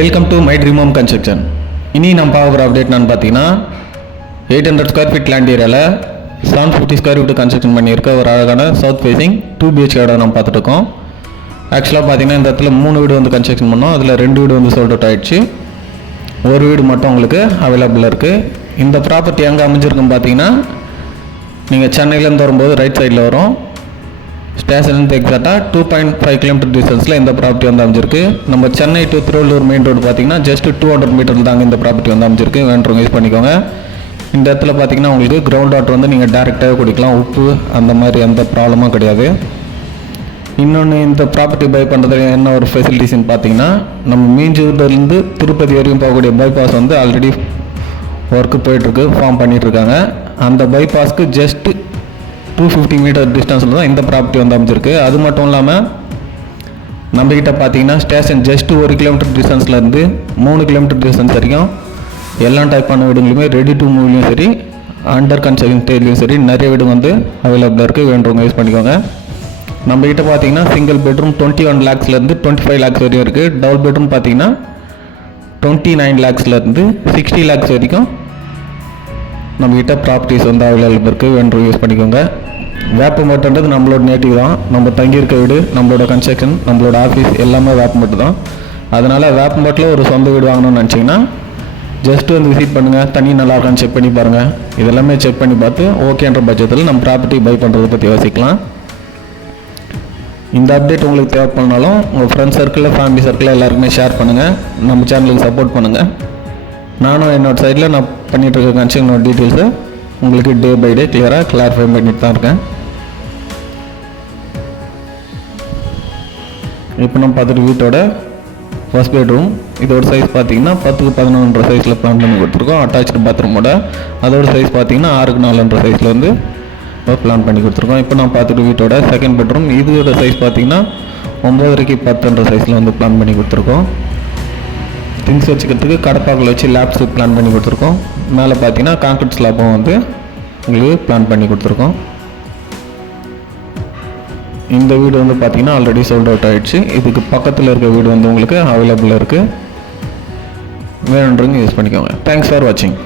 Welcome to my dream home construction. இனி நம்ம பார்க்குற அப்டேட் நான் பார்த்தீங்கன்னா 800 ஸ்கொயர் ஃபீட் லேண்ட் ஏரியாவில் 750 ஸ்கொயர் ஃபீட் கன்ஸ்ட்ரக்ஷன் பண்ணியிருக்க ஒரு அழகான சவுத் ஃபேஸிங் 2 BHK இடம் நம்ம பார்த்துட்டு இருக்கோம். ஆக்சுவலாக பார்த்தீங்கன்னா இந்த இடத்துல 3 வீடு வந்து கன்ஸ்ட்ரக்ஷன் பண்ணோம். அதில் 2 வீடு வந்து சோல்ட் அவுட் ஆகிடுச்சு. ஒரு வீடு மட்டும் உங்களுக்கு அவைலபிளாக இருக்குது. இந்த ப்ராப்பர்ட்டி எங்கே அமைஞ்சிருக்குன்னு பார்த்தீங்கன்னா நீங்கள் சென்னையிலேருந்து வரும்போது ரைட் சைடில் வரும். ஸ்டேஷன்லேருந்து எக்ஸாக்டாக 2.5 கிலோமீட்டர் டிஸ்டன்ஸில் இந்த ப்ராப்பர்ட்டி வந்து அமைஞ்சிருக்கு. நம்ம Chennai to Tiruvallur main road பார்த்தீங்கன்னா ஜஸ்ட் 200 மீட்டர் தாங்க இந்த ப்ராப்பர்ட்டி வந்து அமைஞ்சிருக்கு. வேண்டுறவங்க யூஸ் பண்ணிக்கோங்க. இந்த இடத்துல பார்த்தீங்கன்னா உங்களுக்கு கிரவுண்ட் வாட்டர் வந்து நீங்கள் டேரெக்டாகவே குடிக்கலாம். உப்பு அந்த மாதிரி எந்த ப்ராப்ளமும் கிடையாது. இன்னொன்று இந்த ப்ராப்பர்ட்டி பை பண்ணுறதுல என்ன ஒரு ஃபெசிலிட்டிஸ்ன்னு பார்த்தீங்கன்னா நம்ம மீஞ்சூர்லேருந்து திருப்பதி வரைக்கும் போகக்கூடிய பைபாஸ் வந்து ஆல்ரெடி ஒர்க்கு போயிட்டுருக்கு, ஃபார்ம் பண்ணிகிட்ருக்காங்க. அந்த பைபாஸ்க்கு ஜஸ்ட்டு 250 மீட்டர் டிஸ்டன்ஸில் தான் இந்த ப்ராப்பர்ட்டி வந்து அமைஞ்சிருக்கு. அது மட்டும் இல்லாமல் நம்மக்கிட்ட பார்த்தீங்கன்னா ஸ்டேஷன் ஜஸ்ட்டு 1 கிலோமீட்டர் டிஸ்டன்ஸ்லேருந்து 3 கிலோமீட்டர் டிஸ்டன்ஸ் வரைக்கும் எல்லா டைப்பான வீடுங்களுமே ரெடி டு மூவ்லையும் சரி, அண்டர் கன்ஸ்ட்ரக்ஷன் ஸ்டேஜ்லையும் சரி நிறைய வீடு வந்து அவைலபிளாக இருக்குது. வேண்டுறவங்க யூஸ் பண்ணிக்கோங்க. நம்மக்கிட்ட பார்த்தீங்கன்னா சிங்கிள் பெட்ரூம் 21 lakhsலேருந்து 25 lakhs வரையும் இருக்குது. டபுள் பெட்ரூம் பார்த்தீங்கன்னா 29 lakhsலேருந்து 60 lakhs வரைக்கும் நம்மக்கிட்ட ப்ராப்பர்ட்டிஸ் வந்து அவைலபிள் இருக்குது. வேண்டுறவங்க யூஸ் பண்ணிக்கோங்க. வேப்பம்பட்டுன்றது நம்மளோட நேட்டிவ் தான். நம்ம தங்கியிருக்க வீடு, நம்மளோட கன்ஸ்ட்ரக்ஷன், நம்மளோட ஆஃபீஸ் எல்லாமே வேப்பம்பட்டு தான். அதனால் வேப்பம்பட்டில் ஒரு சொந்த வீடு வாங்கணும்னு நினச்சிங்கன்னா ஜஸ்ட்டு வந்து விசிட் பண்ணுங்கள். தண்ணி நல்லா இருக்கான்னு செக் பண்ணி பாருங்கள். இதெல்லாமே செக் பண்ணி பார்த்து ஓகேன்ற பட்சத்தில் நம்ம ப்ராப்பர்ட்டி பை பண்ணுறதை பற்றி யோசிக்கலாம். இந்த அப்டேட் உங்களுக்கு தேவைப்படனாலும் உங்கள் ஃப்ரெண்ட்ஸ் சர்க்கிளில், ஃபேமிலி சர்க்கிளில் எல்லாருக்குமே ஷேர் பண்ணுங்கள். நம்ம சேனலுக்கு சப்போர்ட் பண்ணுங்கள். நானும் என்னோட சைடில் நான் பண்ணிகிட்ருக்க கன்ஸ்ட்ரக்ஷனோட டீட்டெயில்ஸை உங்களுக்கு டே பை டே கிளியராக கிளாரிஃபை பண்ணிட்டு தான் இருக்கேன். இப்போ நம்ம பார்த்துட்டு வீட்டோட ஃபர்ஸ்ட் பெட்ரூம் இதோட சைஸ் பார்த்தீங்கன்னா 10x11 சைஸில் பிளான் பண்ணி கொடுத்துருக்கோம். அட்டாச்சு பாத்ரூமோட அதோட சைஸ் பார்த்தீங்கன்னா 6x4 சைஸில் வந்து பிளான் பண்ணி கொடுத்துருக்கோம். இப்போ நான் பார்த்துட்டு வீட்டோட செகண்ட் பெட்ரூம் இதோட சைஸ் பார்த்தீங்கன்னா 9x10 சைஸில் வந்து பிளான் பண்ணி கொடுத்துருக்கோம். திங்ஸ் வச்சுக்கிறதுக்கு கடப்பாக்கில் வச்சு லேப்ஸ் பிளான் பண்ணி கொடுத்துருக்கோம். மேலே பார்த்தீங்கன்னா கான்கிரீட் ஸ்லாப்பும் வந்து உங்களுக்கு பிளான் பண்ணி கொடுத்துருக்கோம். இந்த வீடு வந்து பார்த்தீங்கன்னா ஆல்ரெடி சோல்ட் அவுட் ஆகிடுச்சு. இதுக்கு பக்கத்தில் இருக்க வீடு வந்து உங்களுக்கு அவைலபிளாக இருக்குது. வேணுன்றவங்க யூஸ் பண்ணிக்கோங்க. தேங்க்ஸ் ஃபார் வாட்சிங்.